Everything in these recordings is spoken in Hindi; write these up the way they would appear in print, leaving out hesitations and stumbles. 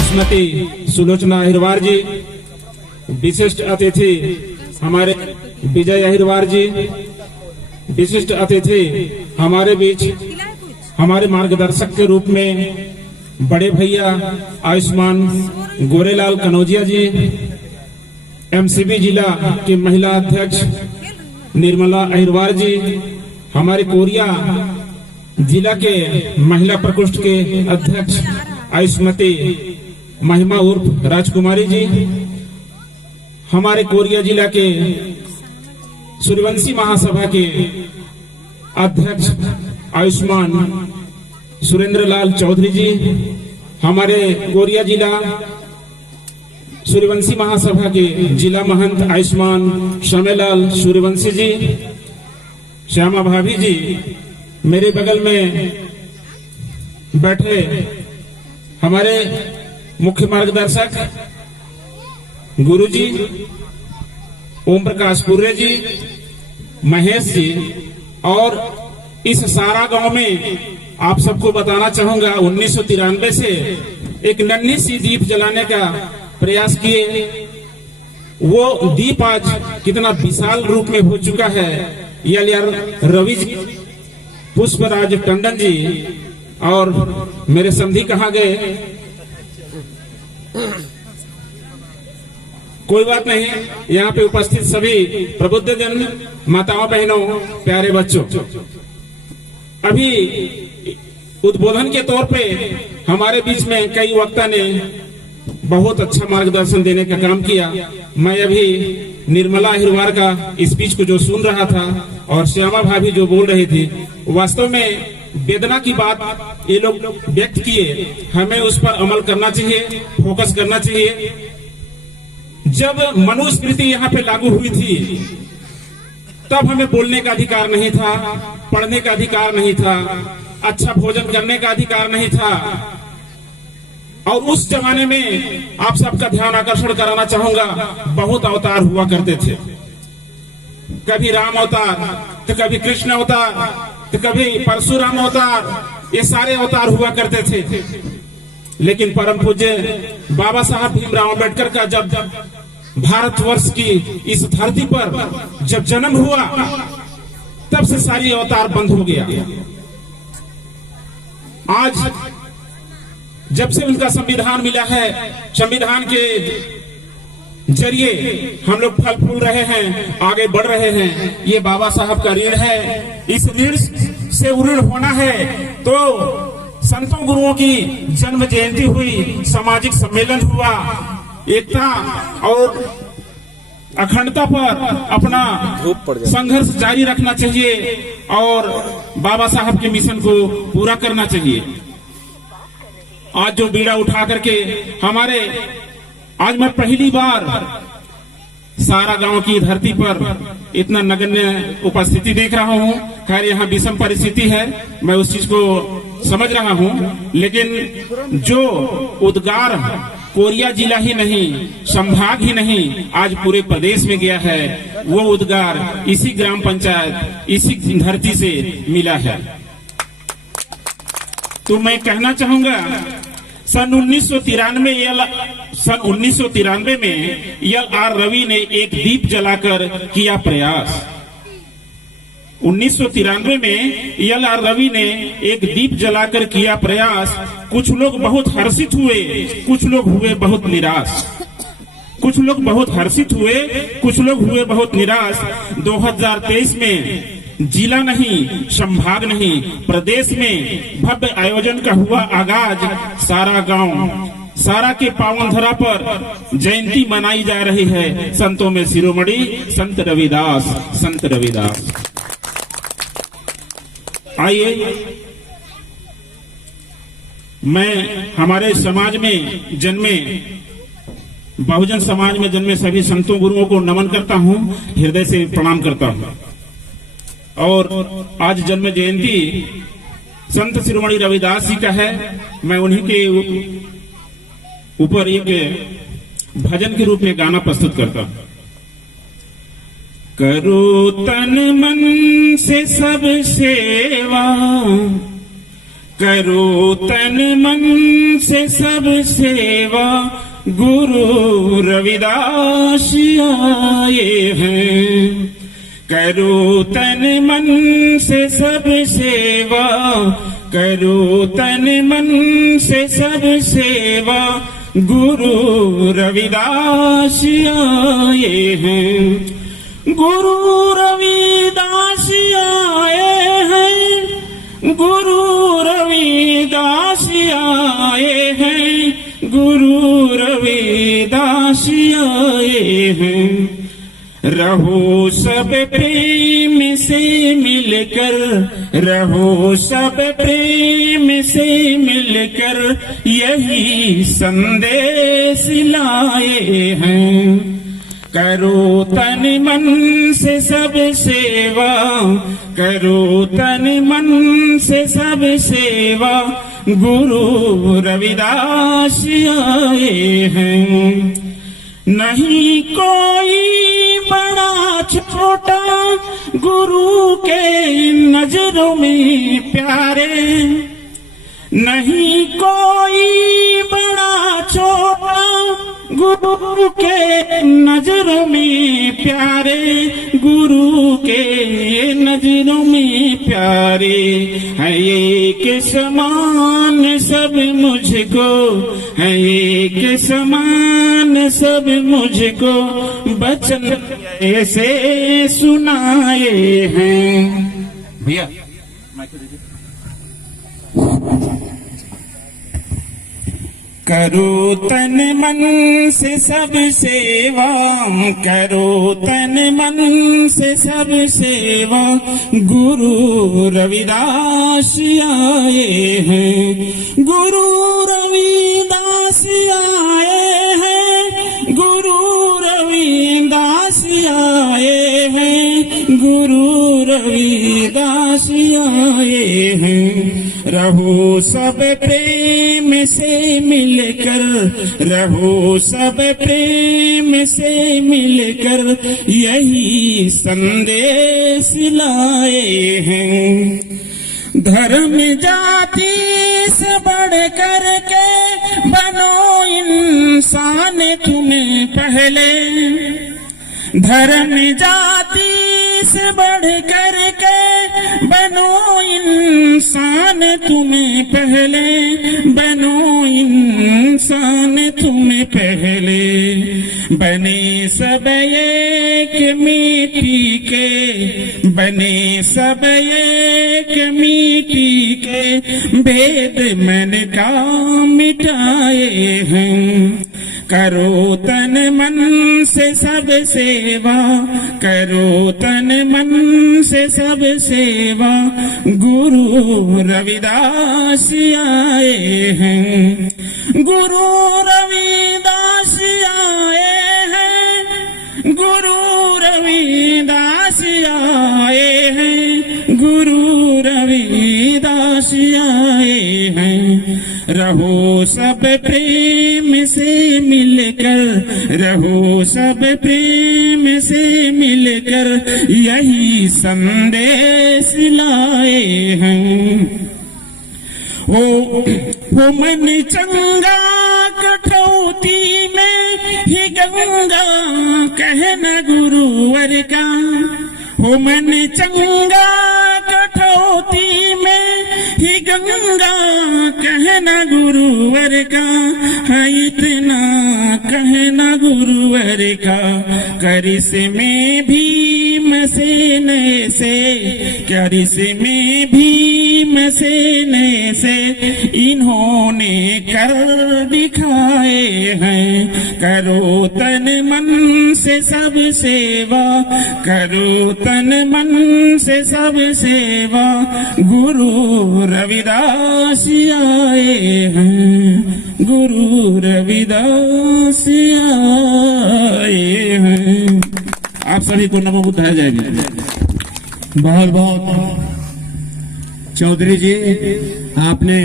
श्रीमती सुलोचना अहिरवार जी, विशिष्ट अतिथि हमारे विजय अहिरवार जी, विशिष्ट अतिथि हमारे बीच हमारे मार्गदर्शक के रूप में बड़े भैया आयुष्मान गोरेलाल कनौजिया जी, एमसीबी जिला की महिला अध्यक्ष निर्मला अहिरवार जी, हमारे कोरिया जिला के महिला प्रकोष्ठ के अध्यक्ष आयुष्मती महिमा उर्फ राजकुमारी जी, हमारे कोरिया जिला के सूर्यवंशी महासभा के अध्यक्ष आयुष्मान सुरेंद्र लाल चौधरी जी, हमारे कोरिया जिला सूर्यवंशी महासभा के जिला महंत आयुष्मान श्यामेलाल सूर्यवंशी जी, श्यामा भाभी जी, मेरे बगल में बैठे हमारे मुख्य मार्गदर्शक गुरु जी ओम प्रकाश पुर्रे जी, महेश जी, और इस सारा गांव में आप सबको बताना चाहूंगा 1993 से एक नन्ही सी दीप जलाने का प्रयास किए। वो दीप आज कितना विशाल रूप में हो चुका है। रवि जी, पुष्पराज टंडन जी और मेरे समधी कहाँ गए? कोई बात नहीं, यहाँ पे उपस्थित सभी प्रबुद्ध जन, माताओं बहनों, प्यारे बच्चों, अभी उद्बोधन के तौर पे हमारे बीच में कई वक्ता ने बहुत अच्छा मार्गदर्शन देने का काम किया। मैं अभी निर्मला अहिरवार का स्पीच को जो सुन रहा था और श्यामा भाभी जो बोल रही थी, वास्तव में वेदना की बात ये लोग व्यक्त किए। हमें उस पर अमल करना चाहिए, फोकस करना चाहिए। जब मनुस्मृति यहाँ पे लागू हुई थी तब हमें बोलने का अधिकार नहीं था, पढ़ने का अधिकार नहीं था, अच्छा भोजन करने का अधिकार नहीं था। और उस जमाने में आप सबका ध्यान आकर्षण कराना चाहूंगा, बहुत अवतार हुआ करते थे। कभी राम अवतार, तो कभी कृष्ण अवतार, तो कभी परशुराम अवतार, ये सारे अवतार हुआ करते थे। लेकिन परम पूज्य बाबा साहब भीमराव अम्बेडकर का जब भारतवर्ष की इस धरती पर जब जन्म हुआ, तब से सारी अवतार बंद हो गया। आज जब से उनका संविधान मिला है, संविधान के जरिए हम लोग फल फूल रहे हैं, आगे बढ़ रहे हैं। ये बाबा साहब का ऋण है। इस ऋण से ऋण होना है तो संतों गुरुओं की जन्म जयंती हुई, सामाजिक सम्मेलन हुआ, एकता और अखंडता पर अपना संघर्ष जारी रखना चाहिए और बाबा साहब के मिशन को पूरा करना चाहिए। आज जो बीड़ा उठा करके हमारे, आज मैं पहली बार सारा गांव की धरती पर इतना नगण्य उपस्थिति देख रहा हूं। खैर यहाँ विषम परिस्थिति है, मैं उस चीज को समझ रहा हूं, लेकिन जो उद्गार कोरिया जिला ही नहीं, संभाग ही नहीं, आज पूरे प्रदेश में गया है, वो उद्गार इसी ग्राम पंचायत, इसी धरती से मिला है। तो मैं कहना चाहूंगा, सन 1993 में एल.आर. रवि ने एक दीप जलाकर किया प्रयास। 1993 में एल.आर. रवि ने एक दीप जलाकर किया प्रयास। कुछ लोग बहुत हर्षित हुए, कुछ लोग हुए बहुत निराश। कुछ लोग बहुत हर्षित हुए, कुछ लोग हुए बहुत निराश। 2023 में जिला नहीं, संभाग नहीं, प्रदेश में भव्य आयोजन का हुआ आगाज। सारा गांव, सारा के पावन धरा पर जयंती मनाई जा रही है। संतों में शिरोमणि संत रविदास, संत रविदास। आइए, मैं हमारे समाज में जन्मे, बहुजन समाज में जन्मे सभी संतों गुरुओं को नमन करता हूं, हृदय से प्रणाम करता हूं। और आज जन्म जयंती संत शिरोमणि रविदास जी का है। मैं उन्हीं के ऊपर एक भजन के रूप में गाना प्रस्तुत करता हूं। करो तन मन से सब सेवा, करो तन मन से सब सेवा, गुरु रविदास आए हैं। करो तन मन से सब सेवा, करो तन मन से सब सेवा, गुरु रविदास आए हैं। गुरु रविदास आए हैं, गुरु रविदास आए हैं, गुरु रविदास आए हैं। रहो सब प्रेम से मिलकर, रहो सब प्रेम से मिलकर, यही संदेश लाए हैं। करो तन मन से सब सेवा, करो तन मन से सब सेवा, गुरु रविदास आए हैं। नहीं कोई बड़ा छोटा, गुरु के नजरों में प्यारे। नहीं कोई बड़ा छोटा, गुरु के नजरों में प्यारे, गुरु के नजरों में प्यारे। है एक समान सब मुझको, है एक समान सब मुझको, बचन ऐसे सुनाए हैं। भैया करो तन मन से सब सेवा, करो तन मन से सब सेवा, गुरु रविदास आए हैं। गुरु रविदास आए हैं, गुरु रविदास आए हैं, गुरु रविदास आए हैं। रहो सब प्रेम से मिलकर, रहो सब प्रेम से मिलकर, यही संदेश लाए हैं। धर्म जाति से बढ़ कर के बनो इंसान तुम्हें पहले, धर्म जाति से बढ़ कर के बनो इंसान तुम्हें पहले, बनो इंसान तुम्हें पहले। बने सब एक मिट्टी के, बने सब एक मिट्टी के, भेद मन का मिटाए हैं। करो तन मन से सब सेवा, करो तन मन से सब सेवा, गुरु रविदास आए हैं। गुरु रविदास आए हैं, गुरु रविदास आए हैं, गुरु रविदास आए हैं। रहो सब प्रेम से मिलकर, रहो सब प्रेम से मिलकर, यही संदेश लाए हैं। हो मन चंगा कटौती में ही गंगा, कहना गुरुवर का। हो मन चंगा कटौती में ही गंगा, कहना गुरुवर का। है इतना कहना गुरुवर का, करिश्मे भीम सेन से, करिश्मे भीम सेन से, इन्होंने कर दिखाए हैं। करो तन मन से सब सेवा, करो तन मन से सब सेवा, गुरु रविदास आए हैं, गुरु रविदास आए हैं। आप सभी को नमो बुद्धाय जय भीम। बहुत बहुत चौधरी जी, आपने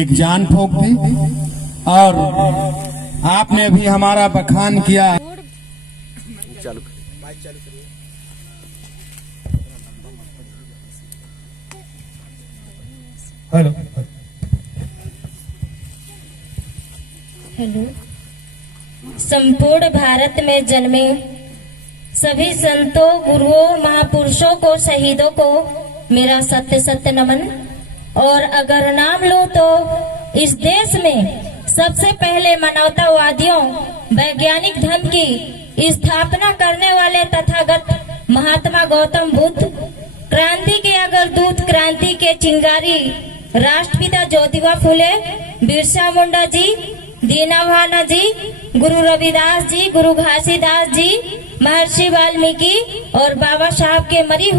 एक जान फूंक दी और आपने भी हमारा बखान किया। हेलो। हेलो। संपूर्ण भारत में जन्मे सभी संतों, गुरुओं, महापुरुषों को, शहीदों को मेरा सत्य सत्य नमन। और अगर नाम लो तो इस देश में सबसे पहले मानवतावादियों, वैज्ञानिक धर्म की स्थापना करने वाले तथागत महात्मा गौतम बुद्ध, क्रांति के अगर दूत, क्रांति के चिंगारी राष्ट्रपिता ज्योतिबा फुले, बिरसा मुंडा जी, दीनभाना जी, गुरु रविदास जी, गुरु घासीदास जी, महर्षि वाल्मीकि और बाबा साहब के मरी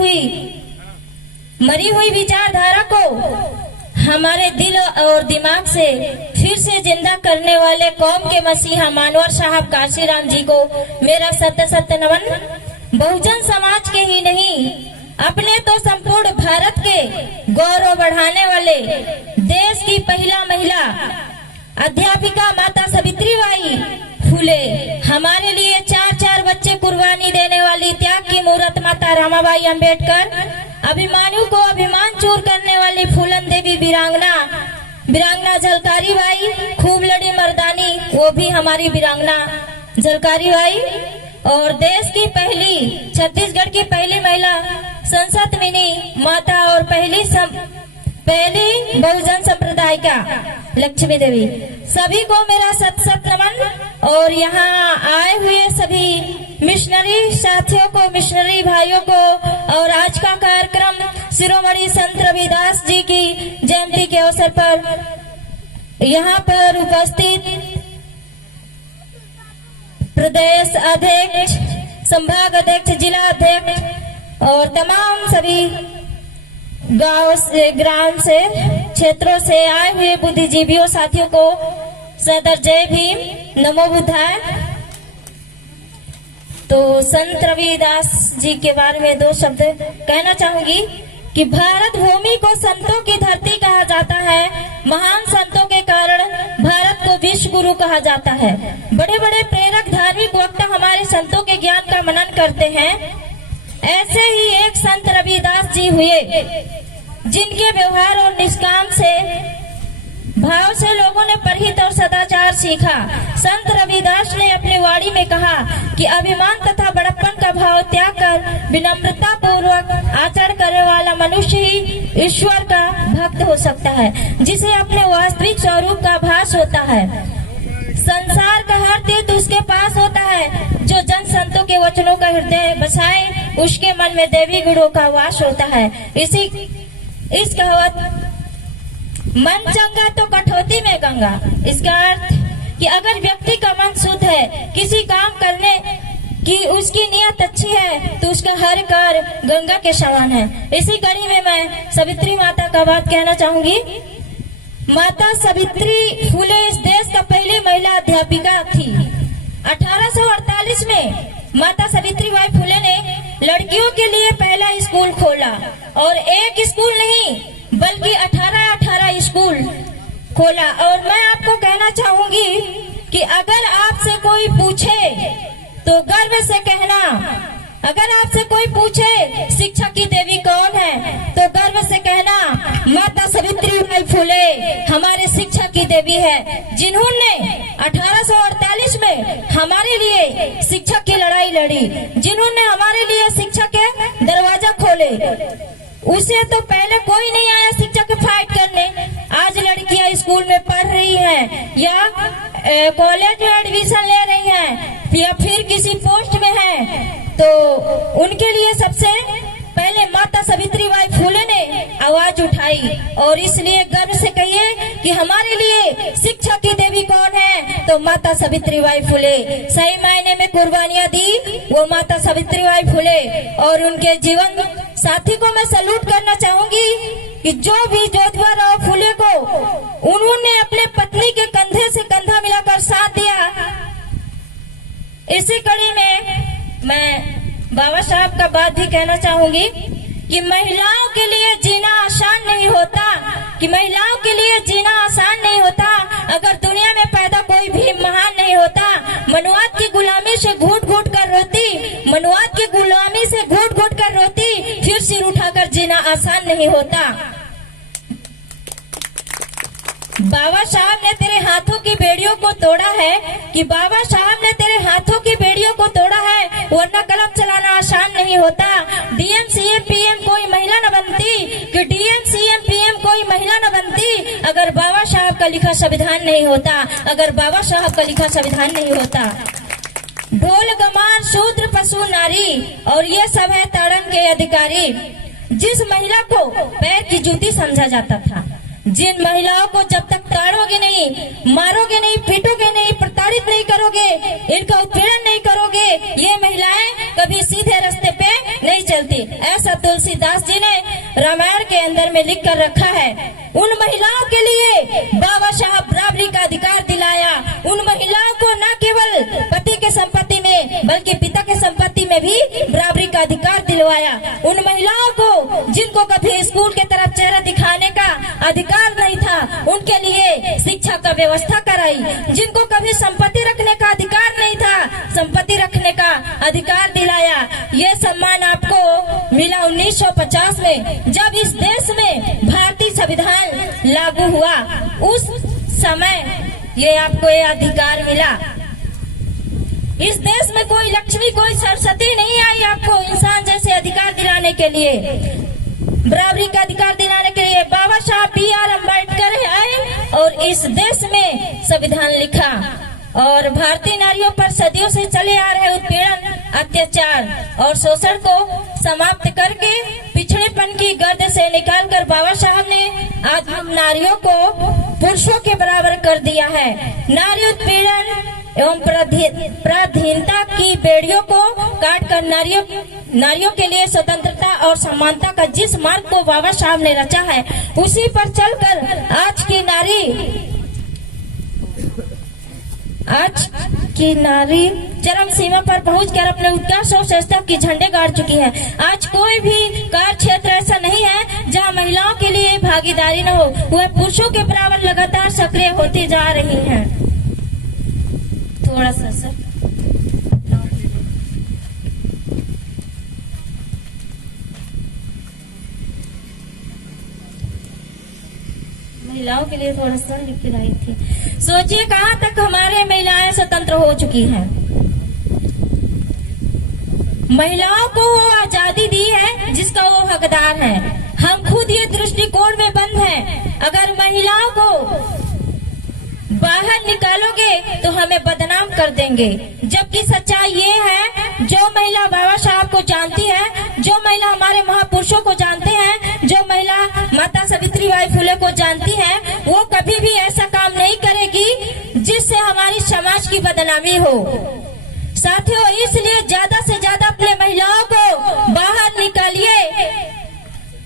हुई विचारधारा को हमारे दिल और दिमाग से फिर से जिंदा करने वाले कौम के मसीहा मानवर साहब काशीराम जी को मेरा सत्य सत्य नमन। बहुजन समाज के ही नहीं, अपने तो संपूर्ण भारत के गौरव बढ़ाने वाले देश की पहला महिला अध्यापिका माता सावित्रीबाई फुले, हमारे लिए चार चार बच्चे कुर्बानी देने वाली त्याग की मूर्त माता रमाबाई अंबेडकर, अभिमानियों को अभिमान चूर करने वाली फूलन देवी वीरांगना झलकारी बाई, खूब लड़ी मर्दानी, वो भी हमारी वीरांगना झलकारी बाई, और देश की पहली, छत्तीसगढ़ की पहली महिला संसद मिनी माता और पहली बहुजन संप्रदाय का लक्ष्मी देवी, सभी को मेरा सत सत नमन। और यहाँ आए हुए सभी मिशनरी साथियों को, मिशनरी भाइयों को, और आज का कार्यक्रम शिरोमणि संत रविदास जी की जयंती के अवसर पर यहाँ पर उपस्थित प्रदेश अध्यक्ष, संभाग अध्यक्ष, जिला अध्यक्ष और तमाम सभी गांव से, ग्राम से, क्षेत्रों से आए हुए बुद्धिजीवियों साथियों को सदर जय भीम, नमो बुद्धाय। तो संत रविदास जी के बारे में दो शब्द कहना चाहूंगी कि भारत भूमि को संतों की धरती कहा जाता है। महान संतों के कारण भारत को विश्व गुरु कहा जाता है। बड़े बड़े प्रेरक धार्मिक वक्ता हमारे संतों के ज्ञान का मनन करते हैं। ऐसे ही एक संत रविदास जी हुए जिनके व्यवहार और निष्काम से भाव से लोगों ने परहित और सदाचार सीखा। संत रविदास ने अपनी वाणी में कहा कि अभिमान तथा बड़प्पन का भाव त्याग कर विनम्रता पूर्वक आचरण करने वाला मनुष्य ही ईश्वर का भक्त हो सकता है, जिसे अपने वास्तविक स्वरूप का भास होता है। संसार का हर तीर्थ उसके पास होता है। जो जन संतों के वचनों का हृदय बसाए, उसके मन में देवी गुणों का वास होता है। इस कहावत मन चंगा तो कठौती में गंगा, इसका अर्थ कि अगर व्यक्ति का मन शुद्ध है, किसी काम करने की उसकी नियत अच्छी है, तो उसका हर कार्य गंगा के समान है। इसी कड़ी में मैं सावित्री माता का बात कहना चाहूंगी। माता सावित्री फुले इस देश का पहली महिला अध्यापिका थी। 1848 में माता सावित्रीबाई फुले ने लड़कियों के लिए पहला स्कूल खोला, और एक स्कूल नहीं बल्कि 18 स्कूल खोला। और मैं आपको कहना चाहूंगी कि अगर आपसे कोई पूछे तो गर्व से कहना, अगर आपसे कोई पूछे शिक्षा की देवी कौन है, तो गर्व से कहना माता सावित्रीबाई फुले हमारे शिक्षा की देवी है, जिन्होंने 1848 में हमारे लिए शिक्षा की लड़ाई लड़ी, जिन्होंने हमारे लिए शिक्षा के दरवाजा खोले। उसे तो पहले कोई नहीं आया शिक्षा के फाइट करने। आज लड़कियां स्कूल में पढ़ रही हैं या कॉलेज में एडमिशन ले रही हैं या फिर किसी पोस्ट में है, तो उनके लिए सबसे पहले माता सावित्रीबाई फुले ने आवाज उठाई। और इसलिए गर्व से कहिए कि हमारे लिए शिक्षा की देवी कौन है, तो माता सावित्रीबाई फुले। सही मायने में कुर्बानियां दी वो माता सावित्रीबाई फुले। और उनके जीवन साथी को मैं सैल्यूट करना चाहूंगी कि जो भी ज्योतिबा राव फुले को उन्होंने अपने पत्नी के कंधे से कंधा मिलाकर साथ दिया। इसी कड़ी में मैं बाबा साहब का बात भी कहना चाहूंगी कि महिलाओं के लिए जीना आसान नहीं होता, कि महिलाओं के लिए जीना आसान नहीं होता। अगर दुनिया में पैदा कोई भी महान नहीं होता। मनुवाद की गुलामी से घूट घूट कर रोती, मनुवाद की गुलामी से घूट घूट कर रोती, फिर सिर उठाकर जीना आसान नहीं होता। बाबा साहब ने तेरे हाथों की बेड़ियों को तोड़ा है, कि बाबा साहब ने तेरे हाथों की बेड़ियों को तोड़ा है, वरना कलम चलाना आसान नहीं होता। डीएम सीएम पीएम कोई महिला न बनती, कि डीएम सीएम पीएम कोई महिला न बनती, अगर बाबा साहब का लिखा संविधान नहीं होता, अगर बाबा साहब का लिखा संविधान नहीं होता। ढोल गमान शूद्र पशु नारी और ये सब है ताड़न के अधिकारी। जिस महिला को पैर की जूती समझा जाता था, जिन महिलाओं को जब तक ताड़ोगे नहीं, मारोगे नहीं, पीटोगे नहीं, प्रताड़ित नहीं करोगे, इनका उत्पीड़न नहीं करोगे, ये महिलाएं कभी सीधे रास्ते पे नहीं चलती। ऐसा तुलसीदास जी ने रामायण के अंदर में लिख कर रखा है। उन महिलाओं के लिए बाबा साहब बराबरी का अधिकार दिलाया। उन महिलाओं को न केवल पति के संपत्ति में बल्कि पिता के संपत्ति में भी बराबरी का अधिकार दिलवाया। उन महिलाओं को जिनको कभी स्कूल के तरफ चेहरा दिखाने का अधिकार नहीं था, उनके लिए शिक्षा का व्यवस्था कराई। जिनको कभी संपत्ति रखने का अधिकार नहीं था, संपत्ति रखने का अधिकार दिलाया। ये सम्मान आपको मिला 1950 में, जब इस देश में भारतीय संविधान लागू हुआ। उस समय ये आपको ये अधिकार मिला। इस देश में कोई लक्ष्मी कोई सरस्वती नहीं आई आपको इंसान जैसे अधिकार दिलाने के लिए, बराबरी का अधिकार दिलाने के लिए। बाबा साहब B.R. अम्बेडकर आए और इस देश में संविधान लिखा और भारतीय नारियों पर सदियों से चले आ रहे उत्पीड़न, अत्याचार और शोषण को समाप्त करके पिछड़ेपन की गर्द से निकालकर बाबा साहब ने आज हम नारियों को पुरुषों के बराबर कर दिया है। नारी उत्पीड़न एवं पराधीनता की बेड़ियों को काटकर नारियों के लिए स्वतंत्रता और समानता का जिस मार्ग को बाबा साहब ने रचा है, उसी पर चलकर आज की नारी चरम सीमा पर पहुंचकर अपने उत्कर्ष और श्रेष्ठता की झंडे गाड़ चुकी है। आज कोई भी कार्य क्षेत्र ऐसा नहीं है जहां महिलाओं के लिए भागीदारी न हो, वह पुरुषों के बराबर लगातार सक्रिय होती जा रही हैं। थोड़ा सा सर महिलाओं के लिए थोड़ा सा लिख रही थी। सोचिए कहां तक हमारे महिलाएं स्वतंत्र हो चुकी हैं। महिलाओं को वो आजादी दी है जिसका वो हकदार है। हम खुद ये दृष्टिकोण में बंद हैं। अगर महिलाओं को बाहर निकालोगे तो हमें बदनाम कर देंगे, जबकि सच्चाई ये है, जो महिला बाबा साहब को जानती है, जो महिला हमारे महापुरुषों को जानते हैं, जो महिला माता सावित्रीबाई फुले को जानती है, वो कभी भी ऐसा काम नहीं करेगी जिससे हमारी समाज की बदनामी हो। साथियों, इसलिए ज्यादा से ज्यादा अपने महिलाओं को बाहर निकालिए,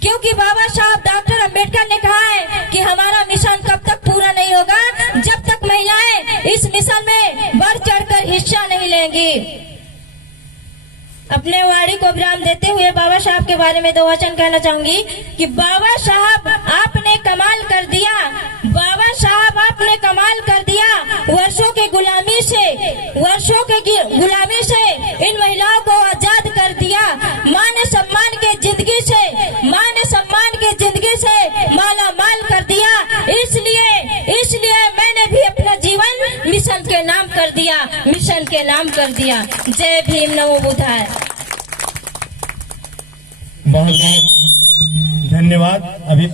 क्योंकि बाबा साहब डॉक्टर अम्बेडकर ने कहा है कि हमारा मिशन कब तक पूरा नहीं होगा जब तक महिलाएं इस मिशन में बढ़ चढ़कर हिस्सा नहीं लेंगी। अपने वाणी को विराम देते हुए बाबा साहब के बारे में दो वचन कहना चाहूंगी कि बाबा साहब आपने कमाल कर दिया, बाबा साहब आपने कमाल कर दिया। वर्षों के गुलामी से इन महिलाओं को आजाद कर दिया। मान सम्मान के जिंदगी से माला माल कर दिया। इसलिए मैंने भी अपना जीवन मिशन के नाम कर दिया। जय भीम, नमो बुद्धाय। बहुत बहुत धन्यवाद। अभी